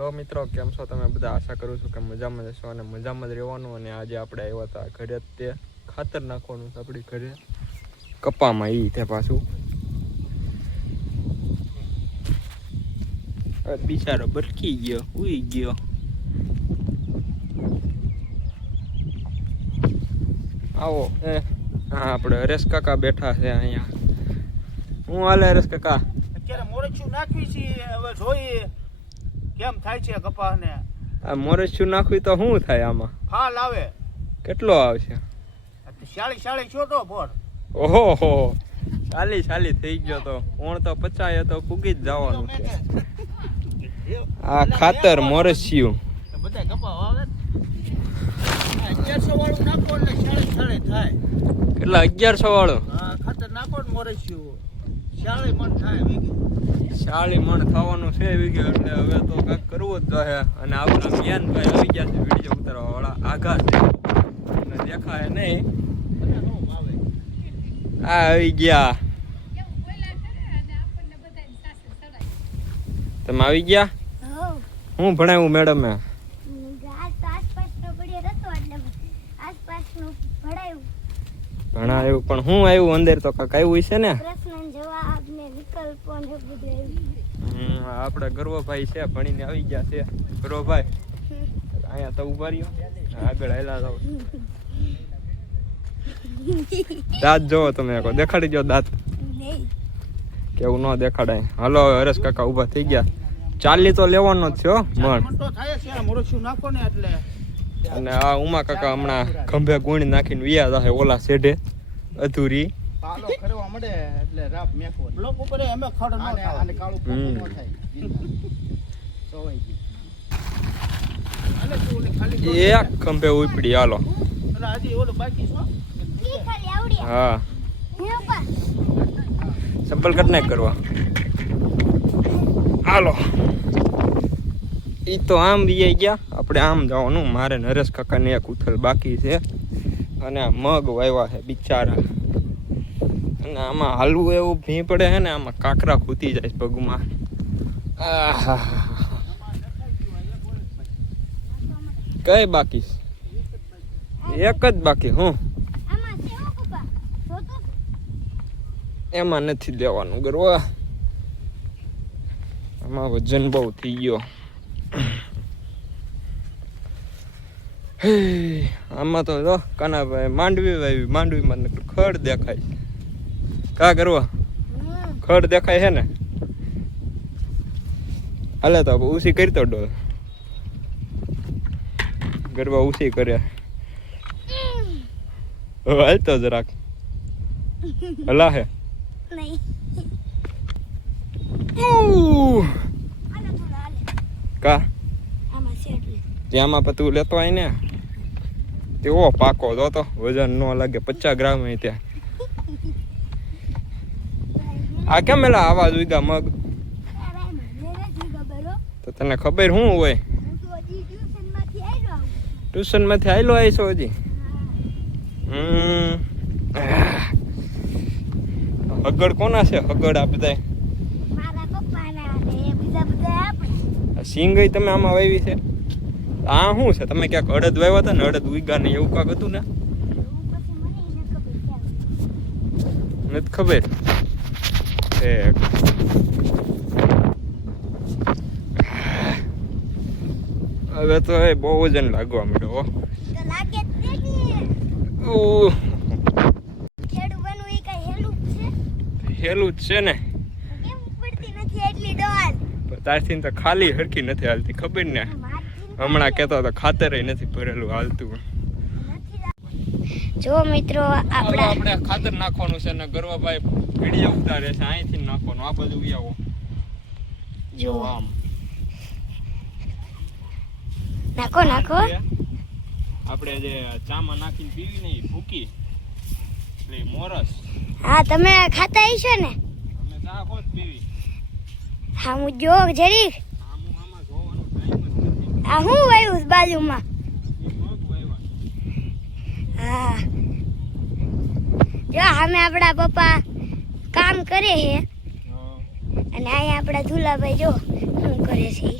Hello મિત્રો, કેમ છો તમે બધા? આશા કરું છું કે મજામાં જશો અને મજામાં જ રહેવાનું. અને આજે આપણે આવ્યા હતા ઘરે, તે ખાતર નાખવાનું આપણી ઘરે કપામાં. એ તે પાછું બિચારો બરકી ગયો, ઉઈ ગયો. આવો હા, આપણે હરેશ કાકા બેઠા છે અહીંયા. હું હાલે હરેશ કાકા? અત્યારે મોરચું નાખવી છે, હવે જોઈએ કેમ થાય છે કપાસને. આ મોરચું નાખવી તો શું થાય આમાં? ફાલ આવે. કેટલો આવશે? 40 છો તો ફોર. ઓહો, 40 થઈ ગયો તો કોણ તો 50 તો પૂગી જ જવાનું છે. આ ખાતર મોરસ્યું બધા કપા આવે 1100 વાળું નાખો એટલે 40 થાય. કેટલા? 1100 વાળું? હા, ખાતર નાખો ને મોરસ્યું 40 મણ થાય વીઘે. 40 મણ થવાનું છે વીઘે. એટલે હવે તો કાંઈક કરવું જ જોઈએ. અને આપણા મિયાનભાઈ આવી ગયા છે વિડીયો ઉતારવા વાળા, આઘા છે અને દેખાય નહીં. આ આવી ગયા. તમે આવી ગયા? હું ભણાવ્યું મેડમે? ભણાવ્યું પણ હું આવ્યું અંદર તો કાંઈક આવ્યું છે ને. આપણે ગર્વભાઈ છે, ભણીને આવી ગયા છે. ગર્વભાઈ અહીંયા તો ઉભા રહ્યો, આગળ હાલા જાવ. દાંત જોવો તમે, દેખાડી દો દાંત. કેવું ન દેખાડાય. હાલો હરેશ કાકા ઉભા થઈ ગયા. 40 તો લેવાનો જ છે હો મણ. અને આ ઉમા કાકા હમણાં ખંભે ગુણ નાખીને વિયા જાહે ઓલા શેઢે અધૂરી. એક ખંભે ઉપડી. હાલો હા, સંપલ કટ નાખ કરવા. હાલો, ઈ તો આમ વી ગયા, આપણે આમ જવાનું. મારે નરેશ કાકાને એક ઉથલ બાકી છે. અને આ મગ વાવ્યા છે બિચારા. અને આમાં હાલવું એવું ભી પડે છે ને, આમાં કાંકરા ખૂતી જાય પગમાં. કઈ બાકી? એક જ બાકી. હું એમાં નથી દેવાનું ગરવા, આમાં વજન બહુ થઈ ગયો. આમાં તો જો કાનાભાઈ માંડવી વાવી, માંડવીમાં ખડ દેખાય. કા કરવા? ખડ દેખાય છે ને. હાલે તો ઉસી કરી તો ડોલ ગરબા ઉસી કર્યા. હાલતો જરાક હલા હે કા ત્યાંમાં પતું લેતો આય ને. તેવો પાકો તો વજન ન લાગે, 50 ગ્રામ હોય ત્યાં. આ કેમ એલા આવાજ ઉગ્યા મગ? તો તને ખબર શું હોય? ટ્યુશન માંથી આયલો આવીશો હજી? હગડ કોના છે? હગડ આ બધા સિંગ તમે આમાં વાવી છે? આ શું છે? તમે ક્યાંક અડદ વાવ્યા હતા ને, અડદ ઉગા ને એવું કાંક હતું ને? નથી ખબર. હવે તો એ બહુ વજન લાગવા માંડ્યો. હેલું જ છે ને. તારથી તો ખાલી હરખી નથી હાલતી, ખબર ને? હમણાં કેતો તો ખાતર નથી ભરેલું હાલતું. જો મિત્રો આપણે ખાતર નાખવાનું છે ને ગરવાભાઈ વિડીયો ઉતારે છે. અહીંથી નાખવાનું. આ બધું આવો જો આમ નાખો નાખો. આપણે જે ચામાં નાખીને પીવી ને ભૂકી એટલે મોરસ. હા, તમે ખાતા હશો ને? અમે ચા ખોટ પીવી. હા, હું જો જરીક. આમાં જોવાનો ટાઈમ જ નથી. આ હું વાયું બાજુમાં? હા, જો અમે આપણા પપ્પા કામ કરે છે અને અહીંયા આપણા ધુલાભાઈ જો શું કરે છે.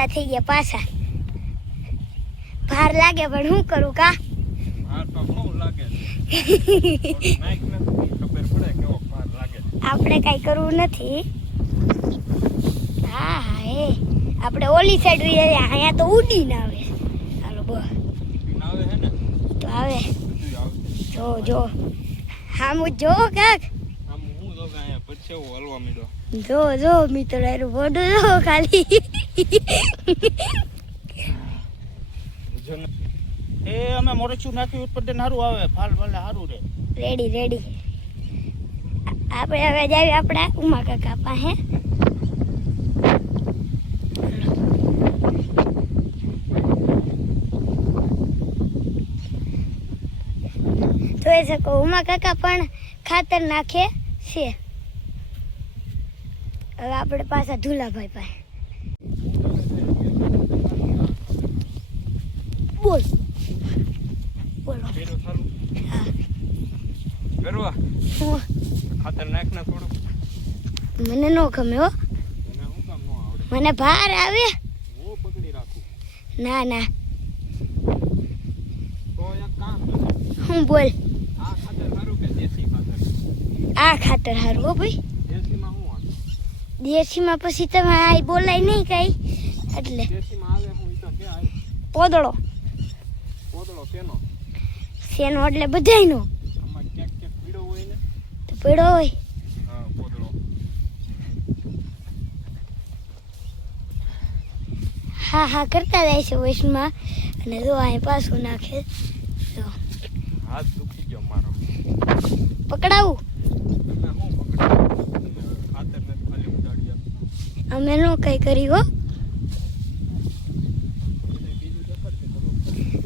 મોટા થઈ ગયા પાછા. ભાર લાગે પણ શું કરું કા? આ તો બહુ લાગે છે. નાઈક ને ખબર પડે કેવો ભાર લાગે છે. આપણે કાંઈ કરવું નથી. હા હા એ આપણે ઓલી સાઈડ અહીંયા તો ઉડીને આવે. હાલો બસ આવે હે ને તો આવે. બધું આવશે. જો હા હું જો કાક આમ હું તો અહીંયા પછી એવું હલવા માંડ્યો. જો મિત્ર એનું મોઢું જો ખાલી. જો ને એ અમે મોરચું નાખ્યું ઉત્પાદન સારું આવે, ફાલ ભલે સારું રહે. રેડી આપણે હવે જાવી આપણા ઉમા કાકા પાસે. જોઈ શકો ઉમા કાકા પણ ખાતર નાખે છે. હવે આપણે પાછા ધુલાભાઈ પાસે. બોલો પેલો સારું હા કરવા હું ખાતર નાખ ને થોડું. મને નો ગમે હો, એને હું કામ ન આવડે. મને ભાર આવે. હું પકડી રાખું. ના તો એક કામ કર. હું બોલ. આ ખાતર સારું કે દેશી ખાતર? આ ખાતર હારું હો ભાઈ. દેશીમાં શું આવે? દેશીમાં પછી તમે આ બોલાય નહીં કઈ એટલે દેશીમાં આવે હું તો કે આવે પોદળો પોદળો કેનો? શેનો એટલે બધાયનો આમાં ક્યાંક પીળો હોય ને. તો પીળો હોય. હા પોદળો. હા કરતા જાય છે વૈષ્ણમાં. અને જો અહીં પાછું નાખે. જો હાથ દુખી ગયો મારો. પકડાવું તમે હું પકડી ખાતર ને ખાલી ઉડાડી આપો. અમે નો કઈ કરી હો. બીજું દેખાડશે કરો.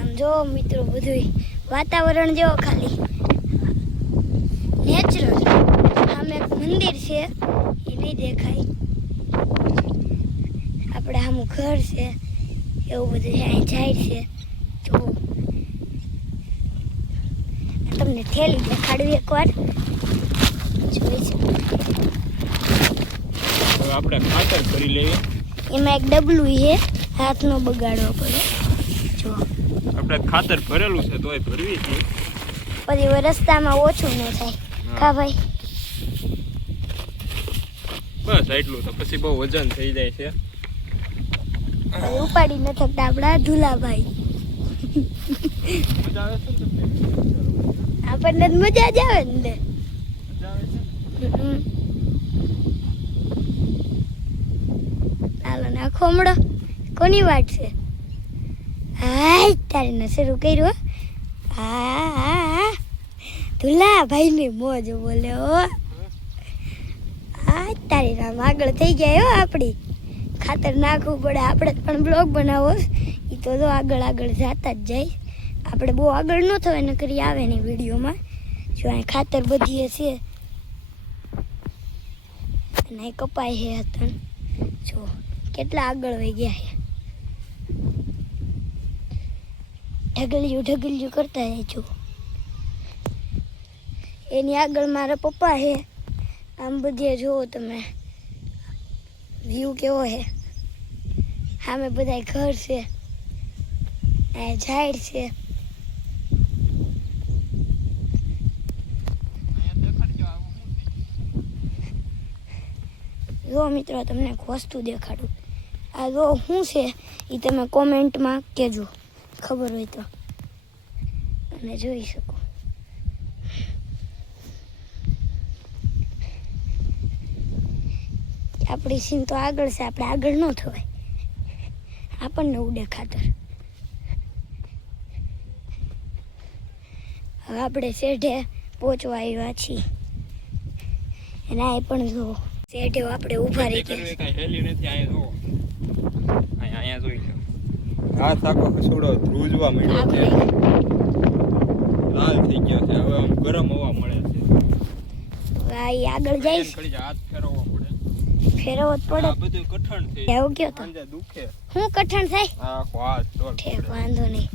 આમ જો મિત્રો બધું વાતાવરણ જેવો ખાલી નેચરલ. આમ એક મંદિર છે એ નહીં દેખાય. આપણે આમ ઘર છે એવું બધું છે. અહીં જાય છે જો તમને થેલી દેખાડવી એકવાર. જોઈ છે હવે આપણે ખાતર કરી લઈએ. એમાં એક ડબલું છે, હાથ નો બગાડવો પડે. જો આપણે ખાતર ભરેલું છે તોય ભરવી છે. પછી હવે રસ્તામાં ઓછું ન થાય કા ભાઈ. બસ એટલું તો પછી બહુ વજન થઈ જાય છે. પછી ઉપાડી ન થતા આપણા ધુલાભાઈ. મજા આવે છે ને તમને? આપણને તો મજા જ આવે ને. મજા આવે છે. હાલો નાખો હમણાં. કોની વાત છે? હાય તારે ને શરૂ કર્યું. હા ધુલાભાઈ ની મોજ બોલે હો. હા તારી નામ આગળ થઈ ગયા હો આપણી. ખાતર નાખવું પડે આપણે પણ બ્લોગ બનાવો. એ તો જો આગળ જતા જ જાય. આપણે બહુ આગળ ન થવાય ને કરી આવે ને વિડીયોમાં. જો અહીં ખાતર બધી છે અને અહીં કપાય છે હતા. જો કેટલા આગળ વહી ગયા છે. ઢગલિયું કરતા જાય છો. એની આગળ મારા પપ્પા છે. આમ બધે જુઓ તમે વ્યૂ કેવો છે. સામે બધા ઘર છે, આ ઝાડ છે. જો મિત્રો તમને એક વસ્તુ દેખાડું. આ જો શું છે એ તમે કોમેન્ટમાં કહેજો, ખબર હોય તો અને જોઈ શકો. આપણી સીન તો આગળ છે, આપણે આગળ ન થવાય. આપણને ઉડે ખાતર. હવે આપણે શેઢે પહોંચવા આવ્યા છીએ. અને આ પણ જો શેઢે આપણે ઊભા રહી ગયા. કઈ હેલી નથી. અહીંયા જો અહીંયા જોઈ લો. હાથ આખો ખસોડો ધ્રુજવા માંડ્યો છે. લાલ થઈ ગયો છે. હવે આમ ગરમ હવા મળે છે. આ ઈ આગળ જાય છે. કરી હાથ ફેરવવો પડે. ફેરવવો જ પડે. આ બધું કઠણ છે. એવું કયો તો સાંજે દુખે. હું કઠણ થાય. આ આખો હાથ ડોલ ઠેક પડે. વાંધો નહીં.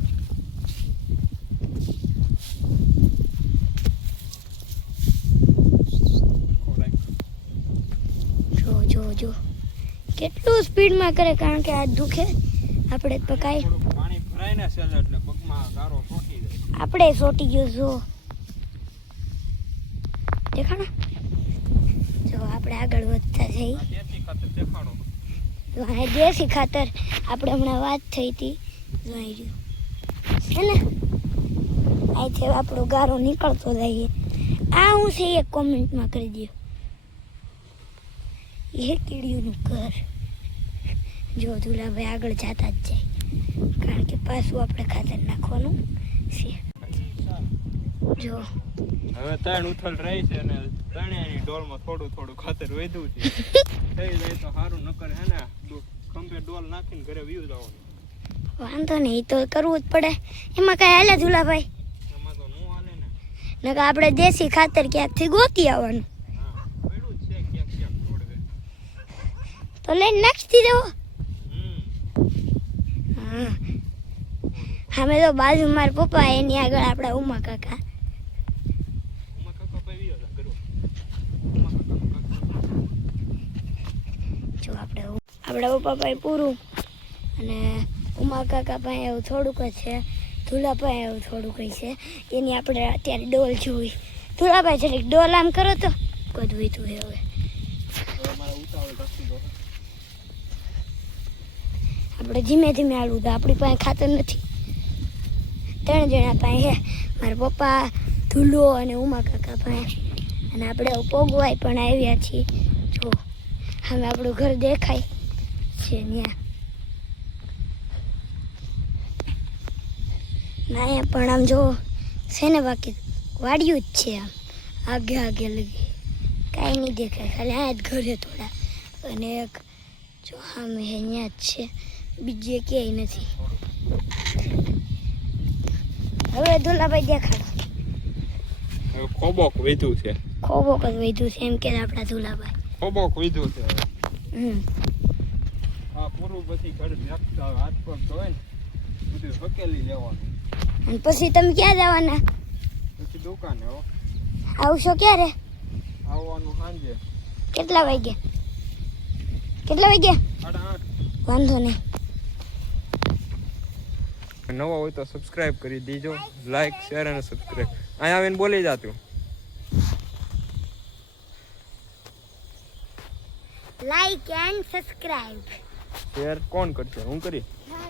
જો કેટલું સ્પીડમાં કરે કારણ કે આ દુખે આપણે જ પકાય. થોડું પાણી ભરાય ને સેલ એટલે પગમાં ગારો ચોંટી જાય. આપણે સોટી ગયો જો દેખાડો. જો આપણે આગળ વધતા જઈએ. આ દેશી ખાતર દેખાડો. જો આ દેશી ખાતર આપણે હમણાં વાત થઈ હતી જોઈ રહ્યું છે ને અહીંથી આપણો ગારો નીકળતો જઈએ. આ હું છે એક કોમેન્ટમાં કરી દો. એ કીડીઓનું ઘર. જો દુલાભાઈ આગળ જતા જ જાય કારણ કે પાછું આપણે ખાતર નાખવાનું છે. જો હવે 3 ઉથલ રહી છે અને ત્રણેયની ડોલમાં થોડું થોડું ખાતર વધ્યું છે. થઈ જાય તો સારું, નકર હે ને ખંભે ડોલ નાખીને ઘરે વ્યૂ જવાનું. વાંધો નહીં, એ તો કરવું જ પડે. એમાં કાંઈ હાલે દુલાભાઈ? એમાં તો નો હાલે ને. નકર આપણે દેશી ખાતર ક્યાંકથી ગોતી આવવાનું. હા, પડ્યું જ છે ક્યાંક ક્યાંક થોડે. તો લઈને નાખી દેવો. હમ. હા અમે તો બાજુ મારા પપ્પા એની આગળ આપણા ઉમા કાકા. ઉમા કાકા ભાઈ વ્યૂ હતા ઘરો. ઉમા કાકા જો આપણા પપ્પા પાસે પૂરું અને ઉમા કાકા પાસે એવું થોડુંક જ છે. ધુલા પાસે એવું થોડુંક જ છે. એની આપણે અત્યારે ડોલ જોઈ. ધુલાભાઈ જરીક ડોલ આમ કરો તો કદવી તું હવે હવે મારા ઉતાવળ રાખી દો. આપણે ધીમે ધીમે હાલવું તો આપણી પાસે ખાતર નથી. 3 જણા પાસે હે, મારા પપ્પા, ધુલો અને ઉમા કાકા પાસે. અને આપણે પોગવાય પણ આવ્યા છીએ. જો હવે આપણું ઘર દેખાય છે ત્યાં. ના અહીંયા પણ આમ જો છે ને બાકી વાડિયું જ છે. આમ આગે આગે લગી કાંઈ નહીં દેખાય, ખાલી આ જ ઘરે થોડા. અને એક જો સામે અહીંયા જ છે, બીજે ક્યાંય નથી. હવે દુલાભાઈ દેખાડો. હવે ખોબોક વધ્યું છે. ખોબોક જ વધ્યું છે એમ કે આપણા દુલાભાઈ. ખોબોક વધ્યું છે હવે. હમ આ પૂરું પછી ઘર નાખતા હાથ પગ ધોય ને બધું હકેલી લેવાનું. અને પછી તમે ક્યાં જવાના? પછી દુકાને હો આવશો ક્યારે? આવવાનું સાંજે કેટલા વાગ્યા? 8:30. વાંધો નહીં. નવા હોય તો સબસ્ક્રાઇબ કરી દીજો. લાઈક, શેર અને સબસ્ક્રાઇબ. અહીંયા આવીને બોલી જાતું. Like and subscribe. શેર કોણ કરશે? હું કરી. હા